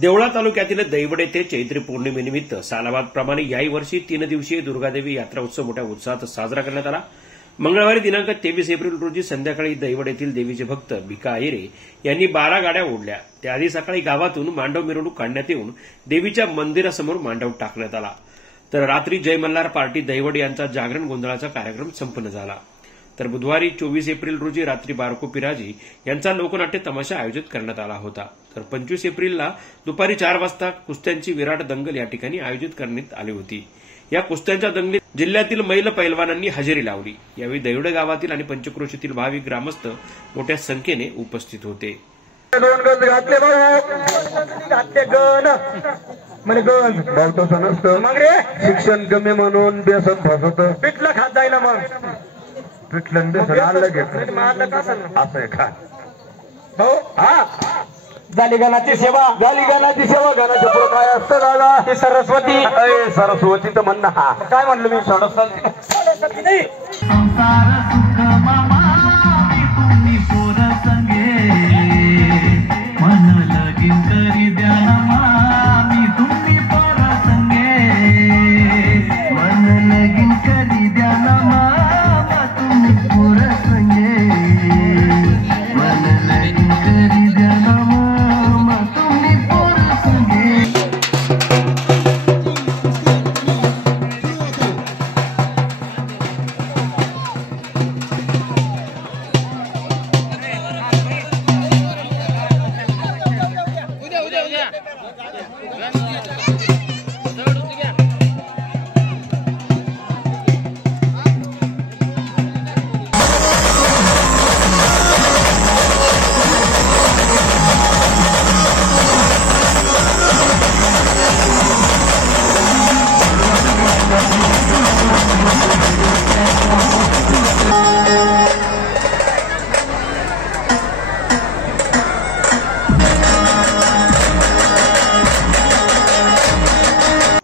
देवळा तालुक्यातील दैवड येथे चैत्री पौर्णिमेनिमित्त सालाबादप्रमाणे याही वर्षी 3 दिवसीय दुर्गादेवी यात्रा उत्सव मोठ्या उत्साहात साजरा करण्यात आला। मंगळवारी दिनांक 23 एप्रिल रोजी संध्याकाळी दैवड येथील देवीचे भक्त भिका अहिरे यांनी 12 गाड्या ओढल्या। त्याआधी सकाळी गावातून मांडव मिरवणूक काढण्यात येऊन देवीच्या मंदिरासमोर मांडव टाकण्यात आला, तर रात्री जय मल्हार पार्टी दैवड यांचा जागरण गोंधळाचा कार्यक्रम संपन्न झाला। तर बुधवारी 24 एप्रिल रोजी रात्री बारको पिराजी यांचा लोकनाट्य तमाशा आयोजित करण्यात आला होता। तर 25 एप्रिलला दुपारी 4 वाजता कुस्त्यांची विराट दंगल या ठिकाणी आयोजित करण्यात आली होती। या कुस्त्यांच्या दंगलीत जिल्ह्यातील मैल पैलवानांनी हजेरी लावली। यावेळी दैवड गावातील आणि पंचक्रोशीतील भाविक ग्रामस्थ मोठ्या संख्येने उपस्थित होते। शिक्षण कमी म्हणून बेसन फसवत पिठलं खात जायला मग पिठलं बेसन आलं घेतलं असं आहे का हो। हा झाली गणाची सेवा गणाच्या पुढे काय असतं दादा ते सरस्वती सरस्वती तर म्हणणं हा काय म्हणलं मी सरस्वती नाही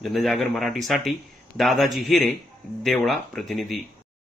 जनजागर मराठीसाठी दादाजी हिरे, देवळा प्रतिनिधी।